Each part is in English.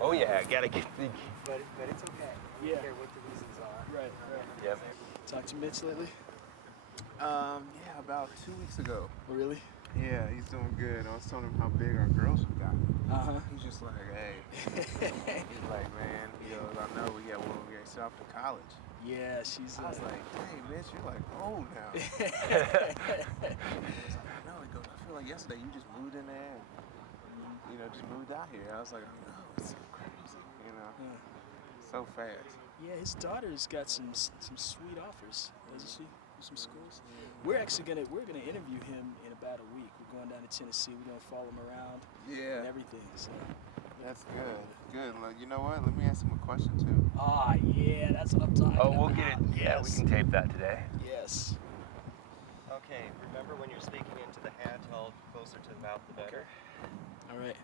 Oh yeah, gotta get the. But it's okay. I don't care what the reasons are. Right. Yep. Talk to Mitch lately? Yeah, about 2 weeks ago. Really? Yeah, he's doing good. I was telling him how big our girls have gotten. Uh-huh. He's just like, hey. He's like, man, he goes, I know we got one when we get off to college. Yeah, she's. I was like, hey, Mitch, you're like old now. He was like, I know. He goes, I feel like yesterday you just moved in there and, just moved out here. I was like, I know, it's so crazy, so fast. Yeah, his daughter's got some sweet offers, doesn't she? From some schools. We're gonna interview him in about a week. We're going down to Tennessee. We're gonna follow him around and everything. So that's good. Look, you know what? Let me ask him a question too. Ah, yeah, that's what I'm talking about. Oh, we'll get it. Yeah, we can tape that today. Yes. Okay, remember when you're speaking into the handheld, closer to the mouth the better. All right.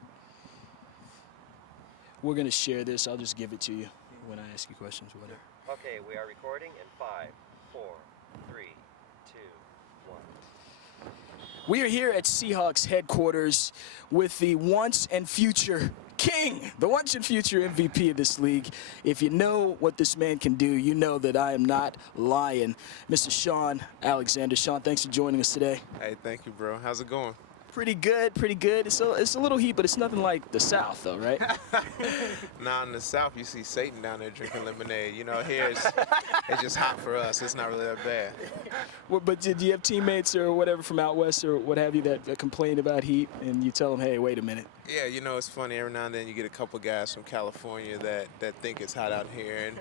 We're gonna share this. I'll just give it to you when I ask you questions or whatever. Okay, we are recording in 5, 4, 3, 2, 1. We are here at Seahawks headquarters with the once and future king, the once and future MVP of this league. If you know what this man can do, you know that I am not lying. Mr. Shaun Alexander. Shaun, thanks for joining us today. Hey, thank you, bro. How's it going? Pretty good, pretty good. It's a little heat, but it's nothing like the South, though, right? Now in the South, you see Satan down there drinking lemonade. Here it's just hot for us. It's not really that bad. Well, but did you have teammates or whatever from out west or what have you that complain about heat, and you tell them, hey, wait a minute? Yeah, it's funny. Every now and then you get a couple guys from California that think it's hot out here,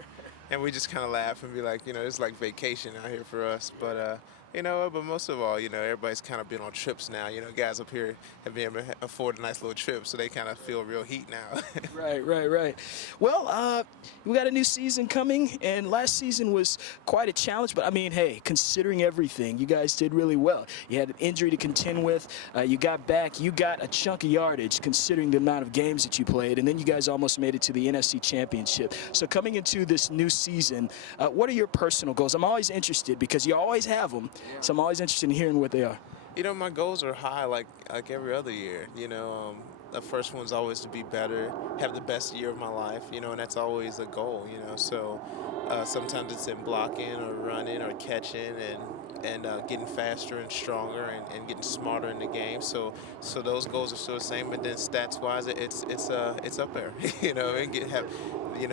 and we just kind of laugh and be like, it's like vacation out here for us. But but most of all, everybody's kind of been on trips now. Guys up here have been able to afford a nice little trip, so they kind of feel real heat now. Right. Well, we got a new season coming, and last season was quite a challenge. But, I mean, hey, considering everything, you guys did really well. You had an injury to contend with. You got back. You got a chunk of yardage considering the amount of games that you played, and then you guys almost made it to the NFC Championship. So coming into this new season, what are your personal goals? I'm always interested because you always have them. So I'm always interested in hearing what they are. My goals are high like every other year. The first one's always to be better, have the best year of my life, and that's always a goal, So sometimes it's in blocking or running or catching and getting faster and stronger and getting smarter in the game. So those goals are still the same, but then stats-wise, it's up there,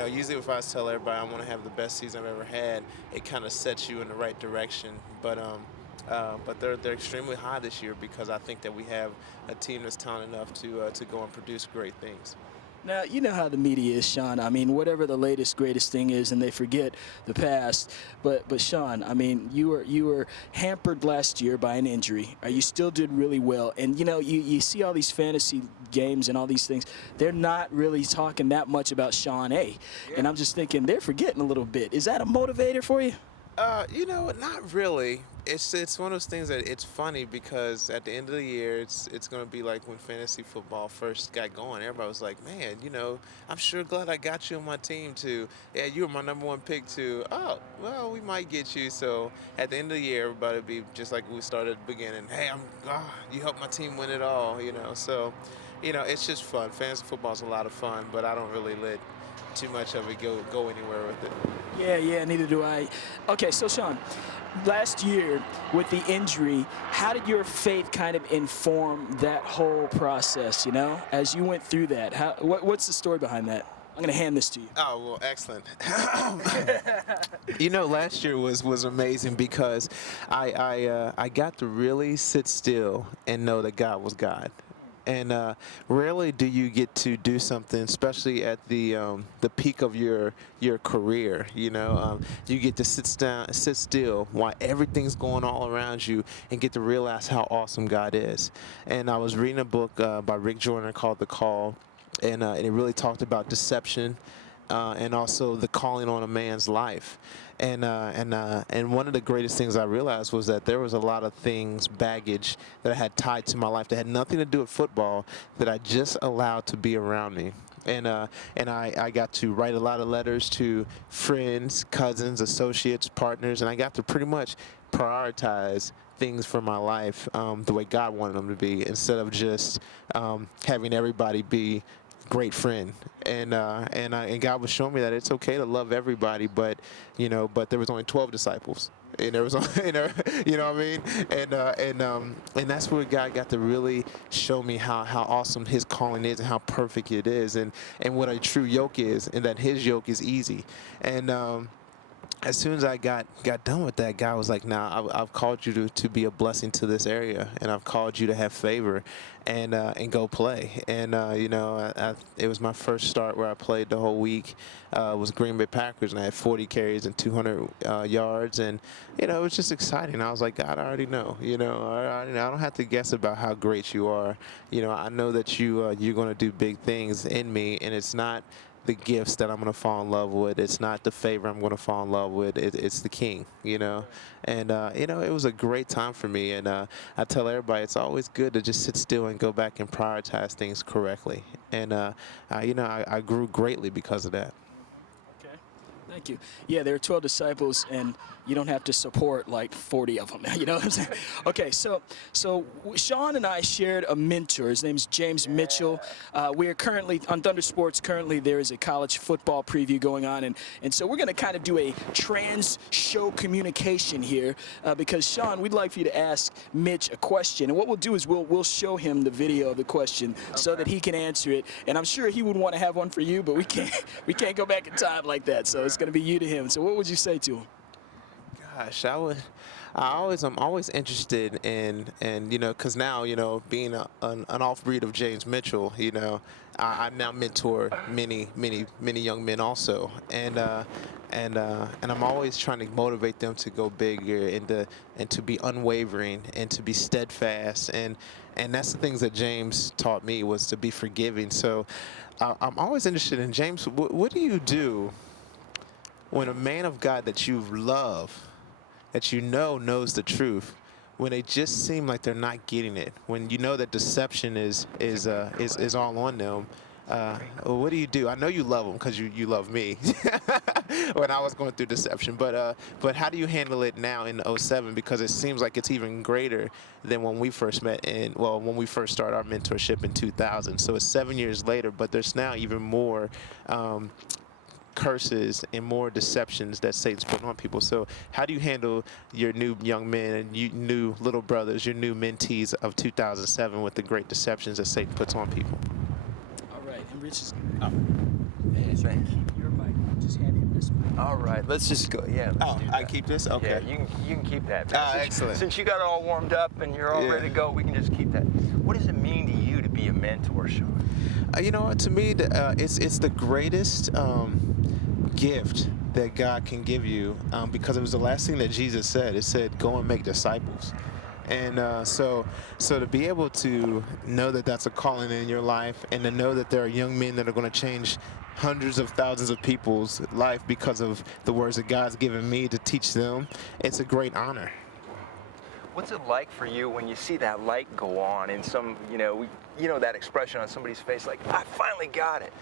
Usually if I tell everybody I want to have the best season I've ever had, it kind of sets you in the right direction. But they're extremely high this year because I think that we have a team that's talented enough to go and produce great things. Now, you know how the media is, Shaun. I mean, whatever the latest, greatest thing is, and they forget the past. But Shaun, I mean, you were hampered last year by an injury. You still did really well. And, you see all these fantasy games and all these things. They're not really talking that much about Shaun A. Yeah. And I'm just thinking they're forgetting a little bit. Is that a motivator for you? Not really. It's one of those things that it's funny because at the end of the year, it's going to be like when fantasy football first got going. Everybody was like, man, I'm sure glad I got you on my team too. Yeah, you were my #1 pick too. Oh, well, we might get you. So at the end of the year, everybody would be just like we started at the beginning. Hey, you helped my team win it all, So, it's just fun. Fantasy football is a lot of fun, but I don't really let too much of it go anywhere with it. Yeah, neither do I. Okay, so Shaun, last year with the injury, how did your faith kind of inform that whole process, as you went through that? What's the story behind that? I'm going to hand this to you. Oh, well, excellent. Last year was amazing because I got to really sit still and know that God was God. And rarely do you get to do something, especially at the peak of your career. You get to sit still while everything's going all around you, and get to realize how awesome God is. And I was reading a book by Rick Joyner called The Call, and it really talked about deception and also the calling on a man's life. And one of the greatest things I realized was that there was a lot of things, baggage, that I had tied to my life that had nothing to do with football that I just allowed to be around me. And I got to write a lot of letters to friends, cousins, associates, partners, and I got to pretty much prioritize things for my life the way God wanted them to be, instead of just having everybody be great friend. And God was showing me that it's okay to love everybody, but but there was only 12 disciples. And there was, you know what I mean, and that's where God got to really show me how awesome His calling is and how perfect it is, and what a true yoke is, and that His yoke is easy. And as soon as I got done with that, God was like, "Nah, I've called you to be a blessing to this area, and I've called you to have favor, and go play." And it was my first start where I played the whole week. It was Green Bay Packers, and I had 40 carries and 200 yards, and it was just exciting. I was like, God, I already know. I don't have to guess about how great you are. I know that you're going to do big things in me, and it's not the gifts that I'm going to fall in love with. It's not the favor I'm going to fall in love with. It's the King, And, it was a great time for me. And I tell everybody it's always good to just sit still and go back and prioritize things correctly. And, I grew greatly because of that. Okay. Thank you. Yeah, there are 12 disciples, and you don't have to support like 40 of them. You know what I'm saying? Okay, so Shaun and I shared a mentor. His name's James Mitchell. We are currently on Thunder Sports. Currently, there is a college football preview going on, and so we're going to kind of do a trans-show communication here because Shaun, we'd like for you to ask Mitch a question, and what we'll do is we'll show him the video of the question so that he can answer it. And I'm sure he would want to have one for you, but we can't go back in time like that. So it's going to be you to him. So what would you say to him? Gosh, I'm always interested in, because now, being an off-breed of James Mitchell, I now mentor many young men also, and I'm always trying to motivate them to go bigger and to be unwavering and to be steadfast, and that's the things that James taught me, was to be forgiving. So I'm always interested in, James, what do you do when a man of God that you love, that knows the truth, when they just seem like they're not getting it, when you know that deception is all on them, what do you do? I know you love them because you love me when I was going through deception, but how do you handle it now in '07, because it seems like it's even greater than when we first met when we first started our mentorship in 2000. So it's 7 years later, but there's now even more curses and more deceptions that Satan's putting on people. So how do you handle your new young men and you new little brothers, your new mentees of 2007 with the great deceptions that Satan puts on people? All right, and Rich is Keep your mic. Just hand him this mic. All right, let's just go. Yeah. Oh, I keep this? Okay. Yeah, you can keep that. Excellent. Since you got it all warmed up and you're all ready to go, we can just keep that. What does it mean to you to be a mentor, Shaun? To me, it's the greatest gift that God can give you, because it was the last thing that Jesus said. It said, "Go and make disciples." And so to be able to know that that's a calling in your life, and to know that there are young men that are going to change hundreds of thousands of people's life because of the words that God's given me to teach them, it's a great honor. What's it like for you when you see that light go on in some, that expression on somebody's face, like, I finally got it.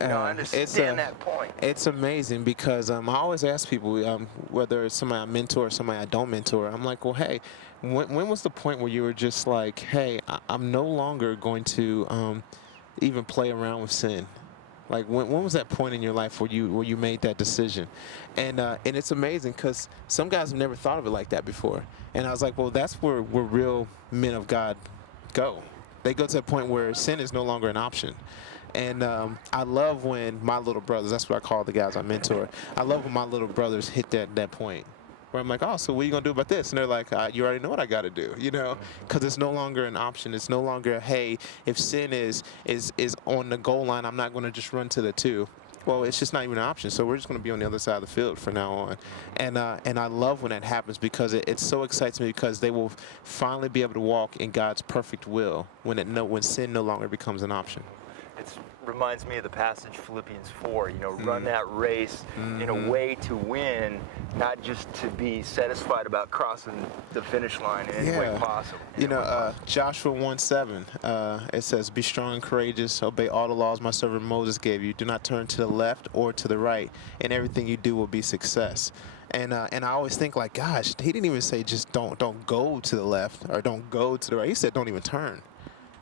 I understand that point. It's amazing because I always ask people, whether it's somebody I mentor or somebody I don't mentor, I'm like, well, hey, when was the point where you were just like, hey, I'm no longer going to even play around with sin? Like, when was that point in your life where you made that decision? And it's amazing because some guys have never thought of it like that before. And I was like, well, that's where real men of God go. They go to a point where sin is no longer an option. And I love when my little brothers, that's what I call the guys I mentor, I love when my little brothers hit that point where I'm like, oh, so what are you going to do about this? And they're like, you already know what I got to do, because it's no longer an option. It's no longer, hey, if sin is on the goal line, I'm not going to just run to the 2. Well, it's just not even an option, so we're just going to be on the other side of the field from now on. And I love when that happens because it so excites me, because they will finally be able to walk in God's perfect will when sin no longer becomes an option. It reminds me of the passage Philippians 4, run that race in a way to win, not just to be satisfied about crossing the finish line in any way possible. Joshua 1:7, it says, be strong and courageous, obey all the laws my servant Moses gave you. Do not turn to the left or to the right, and everything you do will be success. And I always think, like, gosh, he didn't even say just don't go to the left or don't go to the right. He said don't even turn.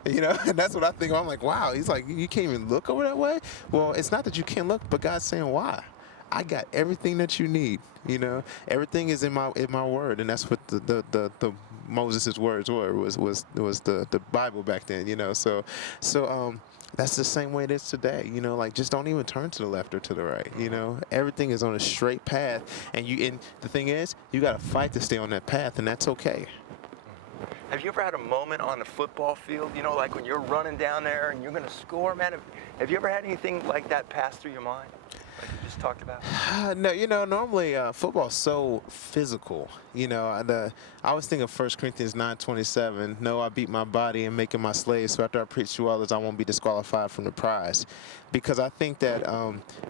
You know, and that's what I think. I'm like, wow. He's like, you can't even look over that way? Well, it's not that you can't look, but God's saying, why? I got everything that you need. You know, everything is in my word, and that's what the Moses' words were, was the Bible back then. You know, so that's the same way it is today. You know, like, just don't even turn to the left or to the right. You know, everything is on a straight path, and the thing is, you got to fight to stay on that path, and that's okay. Have you ever had a moment on the football field, you know, like when you're running down there and you're going to score, man? Have you ever had anything like that pass through your mind, like you just talked about? No, you know, normally football's so physical. You know, I always think of 1 Corinthians 9:27. No, I beat my body and make it my slave, so after I preach to others, I won't be disqualified from the prize. Because I think that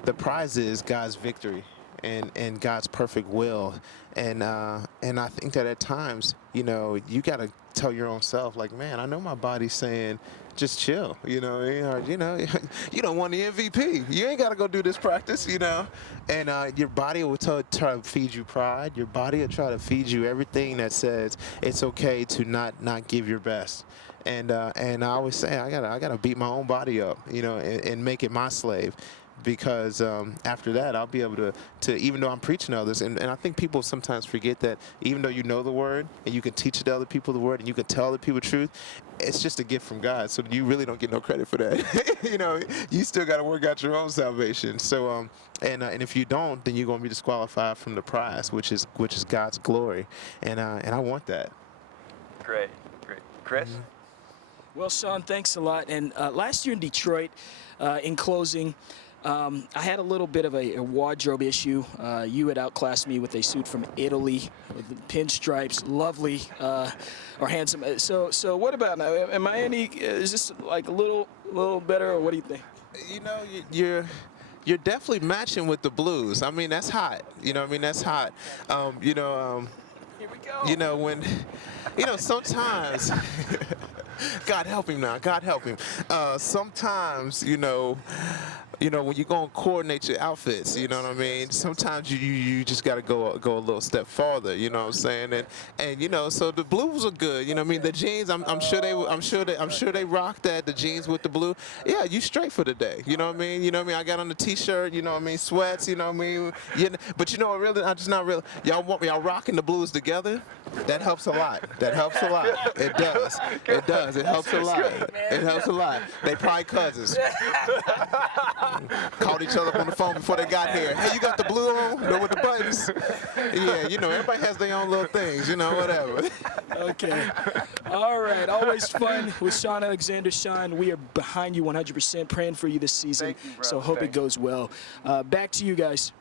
the prize is God's victory and God's perfect will. And I think that at times, you know, you got to tell your own self, like, man, I know my body's saying, just chill, you know, you don't want the MVP. You ain't got to go do this practice, you know. And your body will try to feed you pride. Your body will try to feed you everything that says it's okay to not give your best. And I always say, I gotta beat my own body up, you know, and make it my slave. Because after that, I'll be able to even though I'm preaching to others, and I think people sometimes forget that even though you know the word and you can teach to other people the word and you can tell other people the truth, it's just a gift from God. So you really don't get no credit for that. You know, you still got to work out your own salvation. So and if you don't, then you're going to be disqualified from the prize, which is God's glory, and I want that. Great. Chris? Mm-hmm. Well, Shaun, thanks a lot. And last year in Detroit, in closing, I had a little bit of a wardrobe issue. You had outclassed me with a suit from Italy with the pinstripes, lovely or handsome. So what about now? Am I is this like a little better, or what do you think? You know, you're definitely matching with the blues. I mean, that's hot. You know, that's hot. You know, Here we go. you know, when, you know, sometimes. God help him now. God help him. Sometimes, you know, when you're going to coordinate your outfits, you know what I mean? Sometimes you just got to go a little step farther, you know what I'm saying? And you know, so the blues are good, you know what I mean? The jeans, I'm sure they rock that, the jeans with the blue. Yeah, you straight for the day, you know what I mean? You know what I mean? I got on the t-shirt, you know what I mean? Sweats, you know what I mean? But you know what, really, I'm just not really. Y'all rocking the blues together? That helps a lot. That helps a lot. It does. It does. It helps a lot. It helps a lot. They probably cousins. Called each other up on the phone before they got here. Hey, you got the blue on? No, with the buttons? Yeah, you know, everybody has their own little things, you know, whatever. Okay. All right. Always fun with Shaun Alexander. Shaun, we are behind you 100%, praying for you this season. Thank you, bro. So hope it goes well. Back to you guys.